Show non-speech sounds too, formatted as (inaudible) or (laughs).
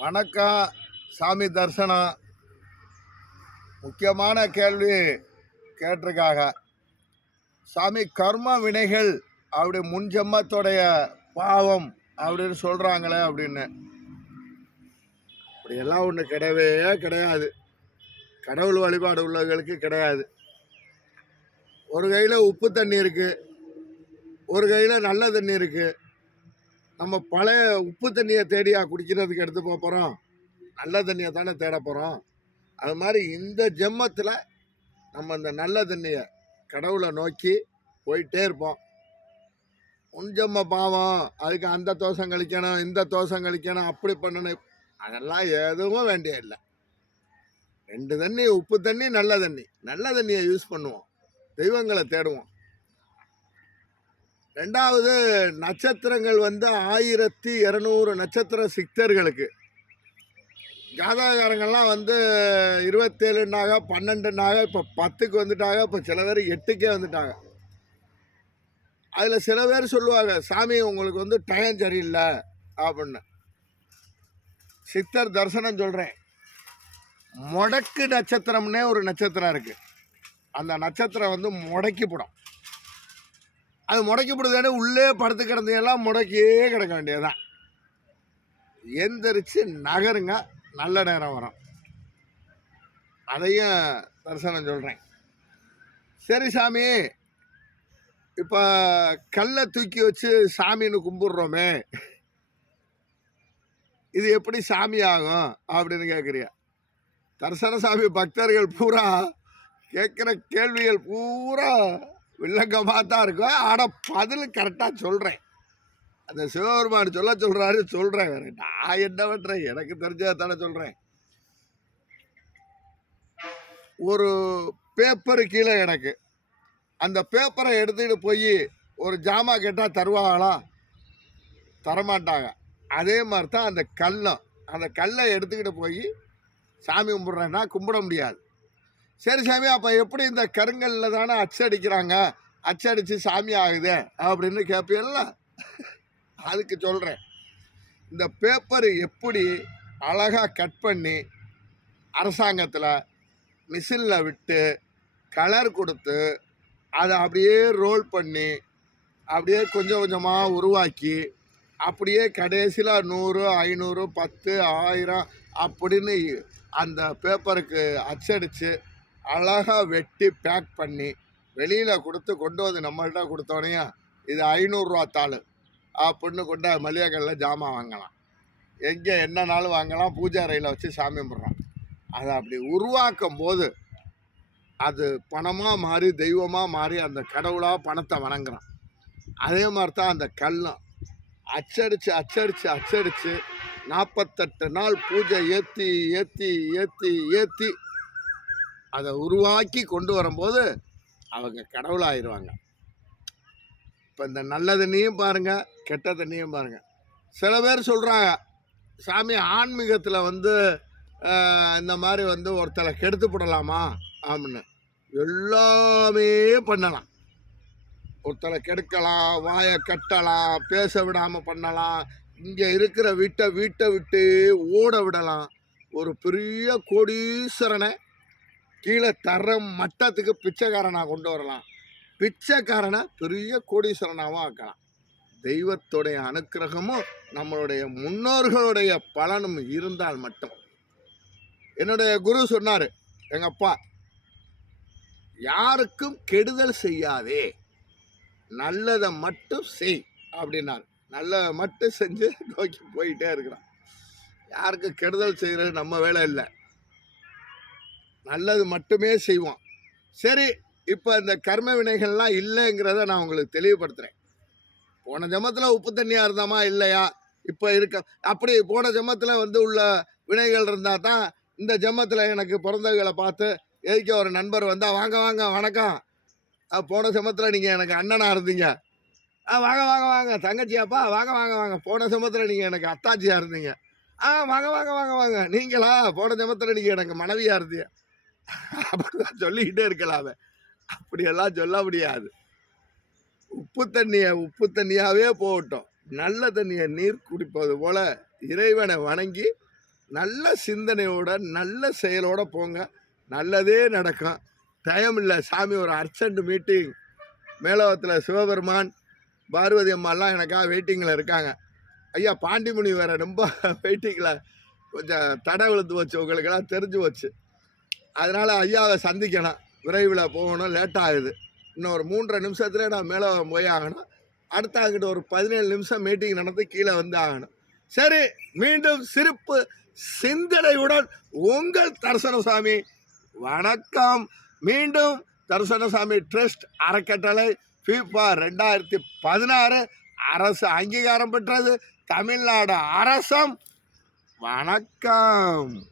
வணக்கம். சாமி தரிசனம். முக்கியமான கேள்வி கேட்டிருக்காங்க. சாமி கர்ம வினைகள் அப்படி முன்ஜம்மத்தோடைய பாவம் அப்படின்னு சொல்கிறாங்களே அப்படின்னு. அப்படியெல்லாம் ஒன்று கிடையவே கிடையாது. கடவுள் வழிபாடு உள்ளவர்களுக்கு கிடையாது. ஒரு கையில் உப்பு தண்ணி இருக்குது ஒரு கையில் நல்ல தண்ணி இருக்குது நம்ம பழைய உப்பு தண்ணியை தேடியா குடிக்கிறதுக்கு எடுத்து போக போகிறோம் நல்ல தண்ணியை தானே தேட போகிறோம் அது மாதிரி இந்த ஜெம்மத்தில் நம்ம இந்த நல்ல தண்ணியை கடவுளை நோக்கி போயிட்டே இருப்போம். உஞ்சம்ம பாவம் அதுக்கு அந்த தோசம் கழிக்கணும் இந்த தோசம் கழிக்கணும் அப்படி பண்ணணும். அதெல்லாம் எதுவும் வேண்டிய இல்லை. ரெண்டு தண்ணி உப்பு தண்ணி நல்ல தண்ணி. நல்ல தண்ணியை யூஸ் பண்ணுவோம். தெய்வங்களை தேடுவோம். ரெண்டாவது நட்சத்திரங்கள் வந்து ஆயிரத்தி இரநூறு நட்சத்திர சித்தர்களுக்கு. ஜாதகக்காரங்கள்லாம் வந்து இருபத்தேழுனாக பன்னெண்டுனாக இப்போ பத்துக்கு வந்துட்டாங்க இப்போ சில பேர் எட்டுக்கே வந்துட்டாங்க. அதில் சில பேர் சொல்லுவாங்க சாமி உங்களுக்கு வந்து டைம் சரியில்லை அப்படின்னு. சித்தர் தரிசனம் சொல்கிறேன் முடக்கு நட்சத்திரம்னே ஒரு நட்சத்திரம் இருக்குது அந்த நட்சத்திரம் வந்து முடக்கி போடும். அது முடக்கப்படுதானே உள்ளே படுத்து கிடந்தையெல்லாம் முடக்கியே கிடக்க வேண்டியதுதான். எந்திரிச்சு நகருங்க. நல்ல நேரம் வரும். அதையும் தரிசனம் சொல்கிறேன் சரி சாமி. இப்போ கல்லை தூக்கி வச்சு சாமின்னு கும்பிட்றோமே. இது எப்படி சாமி ஆகும் அப்படின்னு கேட்குறியா தரிசன சாமி பக்தர்கள் பூரா கேட்குற கேள்விகள் பூரா வில்லங்கமாக தான் இருக்கும் ஆனால் பதில் கரெக்டாக சொல்கிறேன் அந்த சிவபெருமான் சொல்ல சொல்கிறாரு சொல்கிறேன் நான் என்ன பண்ணுறேன் எனக்கு தெரிஞ்சதை தானே சொல்கிறேன் ஒரு பேப்பர் கீழே எனக்கு. அந்த பேப்பரை எடுத்துக்கிட்டு போய் ஒரு ஜாமா கேட்டால் தருவாங்களா? தரமாட்டாங்க. அதே மாதிரி தான் அந்த கல்லம். அந்த கல்லை எடுத்துக்கிட்டு போய் சாமி கும்பிட்றேன்னா கும்பிட முடியாது. சரி சாமி அப்போ எப்படி இந்த கருங்கல்ல தானே அச்சடிக்கிறாங்க அச்சடித்து சாமி ஆகுது? அப்படின்னு கேட்பீங்கல்ல அதுக்கு சொல்கிறேன் இந்த பேப்பர் எப்படி அழகாக கட் பண்ணி அரசாங்கத்தில் மிஷினில் விட்டு கலர் கொடுத்து அதை அப்படியே ரோல் பண்ணி அப்படியே கொஞ்சம் கொஞ்சமாக உருவாக்கி அப்படியே கடைசியில் நூறு ஐநூறு பத்து ஆயிரம் அப்படின்னு அந்த பேப்பருக்கு அச்சடித்து அழகாக வெட்டி பேக் பண்ணி வெளியில் கொடுத்து கொண்டு வந்து நம்மள்ட்ட கொடுத்தோடனே இது ஐநூறுரூவா தாள். அப்படின்னு கொண்ட மளிகை கடையில் ஜாமான் வாங்கலாம். எங்கே என்னனாலும் வாங்கலாம் பூஜை அறையில் வச்சு சாமி கும்பிட்றான் அதை அப்படி உருவாக்கும் போது அது பணமாக மாறி தெய்வமாக மாறி அந்த கடவுளாக பணத்தை வணங்குறான். அதே மாதிரி தான் அந்த கல்லும். அச்சடித்து அச்சடித்து அச்சடித்து நாற்பத்தெட்டு நாள் பூஜை ஏற்றி ஏற்றி ஏற்றி ஏற்றி அதை உருவாக்கி கொண்டு வரும்போது அவங்க கடவுளாகிடுவாங்க இப்போ இந்த நல்ல தண்ணியும் பாருங்கள் கெட்ட தண்ணியும் பாருங்கள் சில பேர் சொல்கிறாங்க சாமி ஆன்மீகத்தில் வந்து இந்த மாதிரி வந்து ஒருத்தரை கெடுத்து போடலாமா? அப்படின்னு எல்லாமே பண்ணலாம். ஒருத்தரை கெடுக்கலாம் வாயை கட்டலாம் பேச விடாமல் பண்ணலாம் இங்கே இருக்கிற வீட்டை வீட்டை விட்டு ஓட விடலாம். ஒரு பெரிய கோடீஸ்வரனை கீழே தர மட்டத்துக்கு பிச்சைக்காரனாக கொண்டு வரலாம். பிச்சைக்காரனை பெரிய கோடீஸ்வரனாகவும் ஆக்கலாம். தெய்வத்துடைய அனுக்கிரகமும் நம்மளுடைய முன்னோர்களுடைய பலனும் இருந்தால் மட்டும். என்னுடைய குரு சொன்னார் எங்கள் அப்பா யாருக்கும் கெடுதல் செய்யாதே. நல்லதை மட்டும் செய் அப்படின்னார். நல்லதை மட்டும் செஞ்சு நோக்கி போயிட்டே இருக்கிறான். யாருக்கும் கெடுதல் செய்கிறது நம்ம வேலை இல்லை. நல்லது மட்டுமே செய்வோம். சரி இப்போ இந்த கர்ம வினைகள்லாம் இல்லைங்கிறத நான் உங்களுக்கு தெளிவுபடுத்துகிறேன் போன ஜமத்தில் உப்பு தண்ணியாக இருந்தாமா? இல்லையா? இப்போ இருக்க அப்படி போன ஜமத்தில் வந்து உள்ள வினைகள் இருந்தால் தான் இந்த ஜமத்தில் எனக்கு பிறந்தவர்களை பார்த்து எதுக்கு ஒரு நண்பர் வந்தால் வாங்க வாங்க வணக்கம். போன சமத்தில் நீங்கள் எனக்கு அண்ணனாக இருந்தீங்க. ஆ வாங்க வாங்க வாங்க தங்கச்சியாப்பா வாங்க வாங்க வாங்க. போன சமத்தில் நீங்கள் எனக்கு அத்தாச்சியாக இருந்தீங்க. ஆ வாங்க வாங்க வாங்க வாங்க. நீங்களா? போன சமத்தில் நீங்கள் எனக்கு மனைவியாக இருந்தீங்க. அப்படிதான் சொல்லிக்கிட்டே இருக்கலாமே அப்படியெல்லாம் சொல்ல முடியாது. உப்பு தண்ணியை உப்பு தண்ணியாகவே போகட்டும். நல்ல தண்ணியை நீர் குடிப்பது போல இறைவனை வணங்கி நல்ல சிந்தனையோட நல்ல செயலோட போங்க. நல்லதே நடக்கும். டைம் இல்லை. சாமி ஒரு அர்ஜென்ட் மீட்டிங் மேலோகத்தில் சிவபெருமான் பார்வதி அம்மாலாம் எனக்காக வெயிட்டிங்கில் இருக்காங்க. ஐயா பாண்டிமுனி வேற ரொம்ப (laughs) வெயிட்டிங்கில் கொஞ்சம் தடை விழுந்து வச்சு உங்களுக்கெல்லாம் தெரிஞ்சு வச்சு அதனால் ஐயாவை சந்திக்கணும். விரைவில் போகணும். லேட் ஆகுது. இன்னும் ஒரு மூன்றரை நிமிஷத்துல நான் மேலே போய் ஆகணும். அடுத்த அங்கிட்ட ஒரு பதினேழு நிமிஷம் மீட்டிங் நடந்து கீழே வந்து ஆகணும். சரி மீண்டும் சிரிப்பு சிந்தனையுடன் உங்கள் தரிசனசாமி வணக்கம். மீண்டும் தரிசனசாமி ட்ரஸ்ட் அறக்கட்டளை ஃபிஃபா ரெண்டாயிரத்தி பதினாறு அரசு அங்கீகாரம் பெற்றது. தமிழ்நாடு அரசம் வணக்கம்.